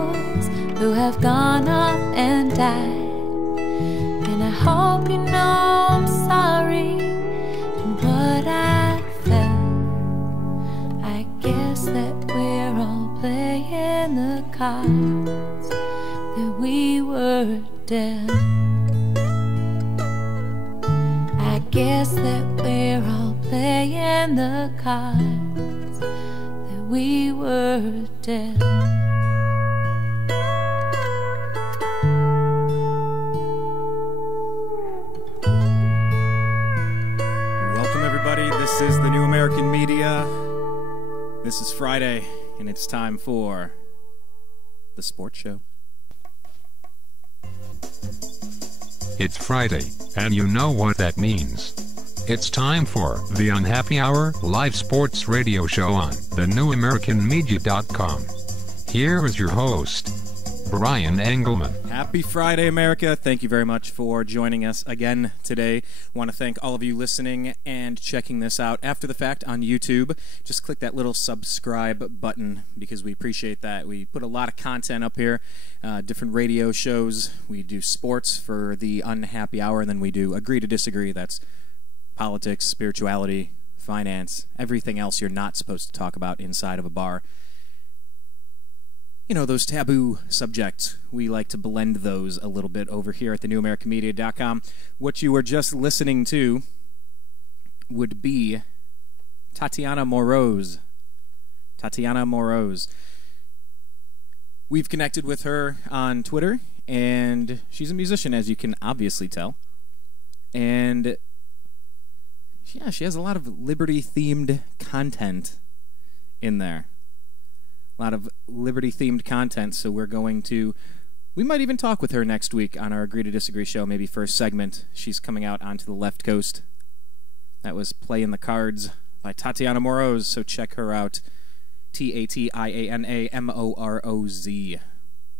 those who have gone up and died. And I hope you know I'm sorry and what I felt. I guess that we're all playing the cards that we were dealt. I guess that we're all playing the cards that we were dealt. Welcome everybody, this is the New American Media. This is Friday, and it's time for the Sports Show. It's Friday, and you know what that means. It's time for the Unhappy Hour live sports radio show on thenewamericanmedia.com. Here is your host, Brian Engelman. Happy Friday, America. Thank you very much for joining us again today. Want to thank all of you listening and checking this out after the fact on YouTube. Just click that little subscribe button because we appreciate that. We put a lot of content up here, different radio shows. We do sports for the Unhappy Hour, and then we do Agree to Disagree. That's politics, spirituality, finance, everything else you're not supposed to talk about inside of a bar. You know, those taboo subjects, we like to blend those a little bit over here at thenewamericanmedia.com. What you were just listening to would be Tatiana Moroz. Tatiana Moroz. We've connected with her on Twitter, and she's a musician, as you can obviously tell. And yeah, she has a lot of liberty-themed content in there. A lot of liberty-themed content, so we might even talk with her next week on our Agree to Disagree show, maybe first segment. She's coming out onto the left coast. That was Playing the Cards by Tatiana Moroz, so check her out. Tatiana-Moroz.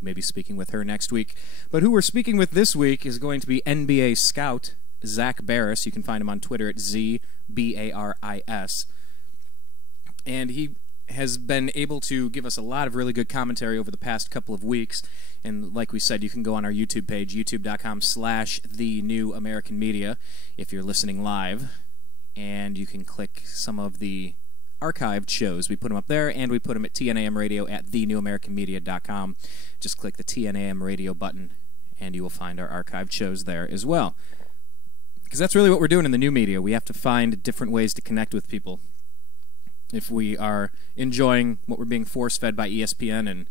Maybe speaking with her next week. But who we're speaking with this week is going to be NBA scout Zach Barris. You can find him on Twitter at ZBARIS. And he has been able to give us a lot of really good commentary over the past couple of weeks. And like we said, you can go on our YouTube page, youtube.com/thenewamericanmedia if you're listening live. And you can click some of the archived shows. We put them up there, and we put them at TNAM Radio at thenewamericanmedia.com. Just click the TNAM Radio button, and you will find our archived shows there as well. Because that's really what we're doing in the new media. We have to find different ways to connect with people. If we are enjoying what we're being force-fed by ESPN and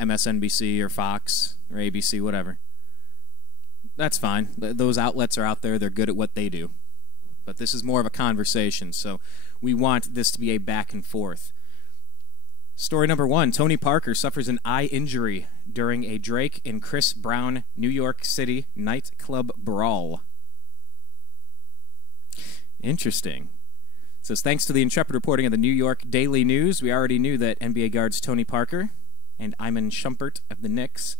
MSNBC or Fox or ABC, whatever, that's fine. Those outlets are out there. They're good at what they do. But this is more of a conversation, so we want this to be a back and forth. Story number one, Tony Parker suffers an eye injury during a Drake and Chris Brown New York City nightclub brawl. Interesting. It says, thanks to the intrepid reporting of the New York Daily News, we already knew that NBA guards Tony Parker and Iman Shumpert of the Knicks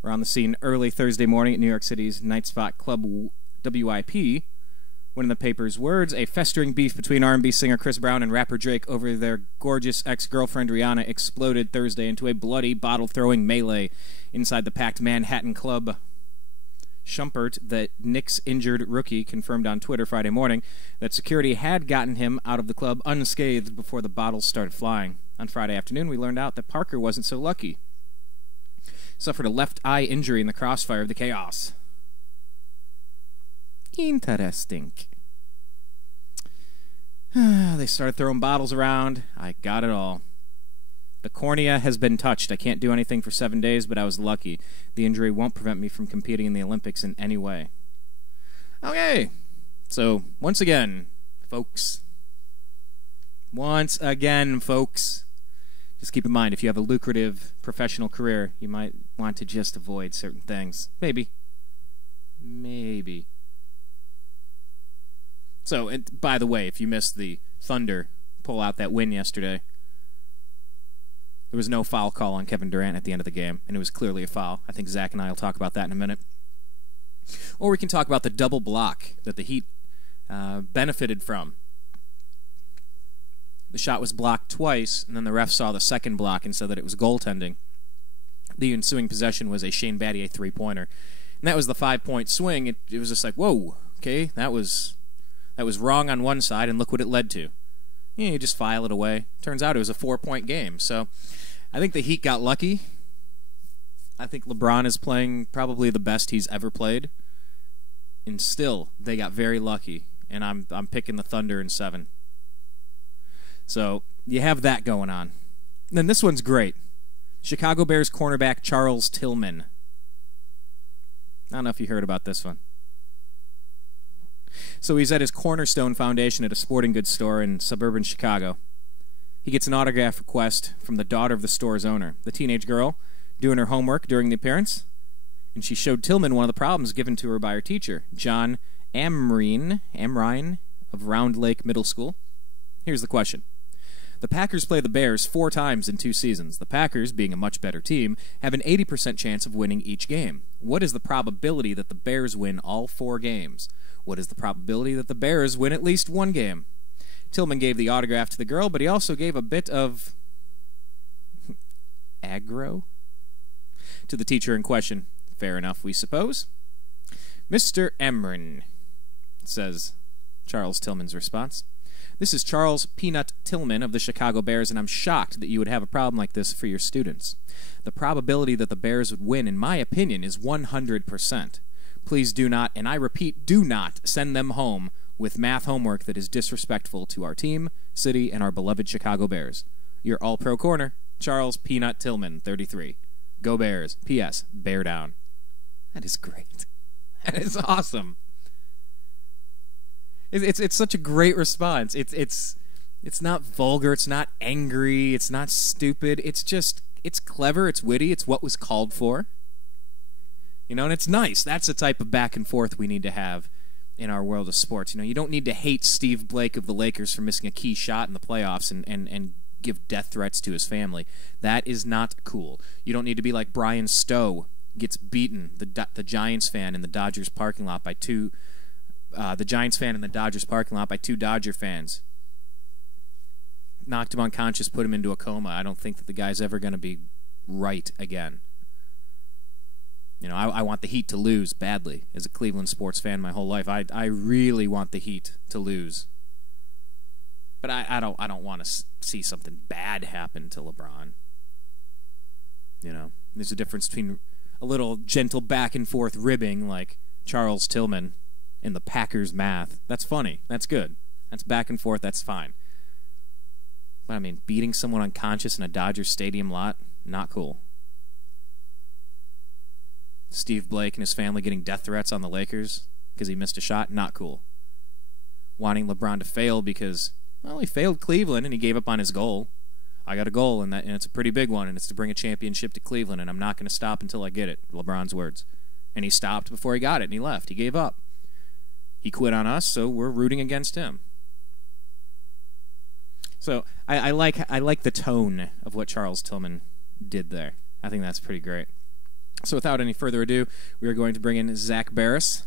were on the scene early Thursday morning at New York City's night spot club WIP. When in the paper's words, a festering beef between R&B singer Chris Brown and rapper Drake over their gorgeous ex-girlfriend Rihanna exploded Thursday into a bloody bottle-throwing melee inside the packed Manhattan club. Shumpert, the Knicks injured rookie, confirmed on Twitter Friday morning that security had gotten him out of the club unscathed before the bottles started flying. On Friday afternoon, we learned out that Parker wasn't so lucky. Suffered a left eye injury in the crossfire of the chaos. Interesting. They started throwing bottles around. I got it all. The cornea has been touched. I can't do anything for 7 days, but I was lucky. The injury won't prevent me from competing in the Olympics in any way. Okay. So, once again, folks. Just keep in mind, if you have a lucrative professional career, you might want to just avoid certain things. Maybe. So, and by the way, if you missed the Thunder pull out that win yesterday, there was no foul call on Kevin Durant at the end of the game, and it was clearly a foul. I think Zach and I will talk about that in a minute. Or we can talk about the double block that the Heat benefited from. The shot was blocked twice, and then the ref saw the second block and said that it was goaltending. The ensuing possession was a Shane Battier three-pointer. And that was the 5-point swing. It was just like, whoa, okay, that was wrong on one side, and look what it led to. You just file it away. Turns out it was a 4-point game. So I think the Heat got lucky. I think LeBron is playing probably the best he's ever played. And still, they got very lucky. And I'm picking the Thunder in 7. So you have that going on. And then this one's great. Chicago Bears cornerback Charles Tillman. I don't know if you heard about this one. So he's at his Cornerstone Foundation at a sporting goods store in suburban Chicago. He gets an autograph request from the daughter of the store's owner, the teenage girl, doing her homework during the appearance. And she showed Tillman one of the problems given to her by her teacher, John Amrein of Round Lake Middle School. Here's the question. The Packers play the Bears 4 times in 2 seasons. The Packers, being a much better team, have an 80% chance of winning each game. What is the probability that the Bears win all 4 games? What is the probability that the Bears win at least 1 game? Tillman gave the autograph to the girl, but he also gave a bit of aggro to the teacher in question. Fair enough, we suppose. Mr. Amrein, says Charles Tillman's response. This is Charles Peanut Tillman of the Chicago Bears, and I'm shocked that you would have a problem like this for your students. The probability that the Bears would win, in my opinion, is 100%. Please do not, and I repeat, do not send them home with math homework that is disrespectful to our team, city, and our beloved Chicago Bears. Your all-pro corner, Charles Peanut Tillman, 33. Go Bears. P.S. Bear down. That is great. That is awesome. It's such a great response. It's not vulgar. It's not angry. It's not stupid. It's clever. It's witty. It's what was called for. And it's nice. That's the type of back and forth we need to have in our world of sports. You don't need to hate Steve Blake of the Lakers for missing a key shot in the playoffs and give death threats to his family. That is not cool. You don't need to be like Brian Stowe gets beaten, the Giants fan in the Dodgers parking lot by 2. The Giants fan in the Dodgers parking lot by 2 Dodger fans. Knocked him unconscious, put him into a coma. I don't think that the guy's ever going to be right again. I want the Heat to lose badly. As a Cleveland sports fan my whole life, I really want the Heat to lose. But I don't want to see something bad happen to LeBron. There's a difference between a little gentle back and forth ribbing like Charles Tillman in the Packers math. That's funny. That's good. That's back and forth. That's fine. But beating someone unconscious in a Dodgers stadium lot, not cool. Steve Blake and his family getting death threats on the Lakers because he missed a shot, not cool. Wanting LeBron to fail because, he failed Cleveland and he gave up on his goal. I got a goal, and it's a pretty big one, and it's to bring a championship to Cleveland, and I'm not going to stop until I get it. LeBron's words. And he stopped before he got it, and he left. He gave up. He quit on us, so we're rooting against him. So I like the tone of what Charles Tillman did there. I think that's pretty great. So without any further ado, we are going to bring in Zach Barris.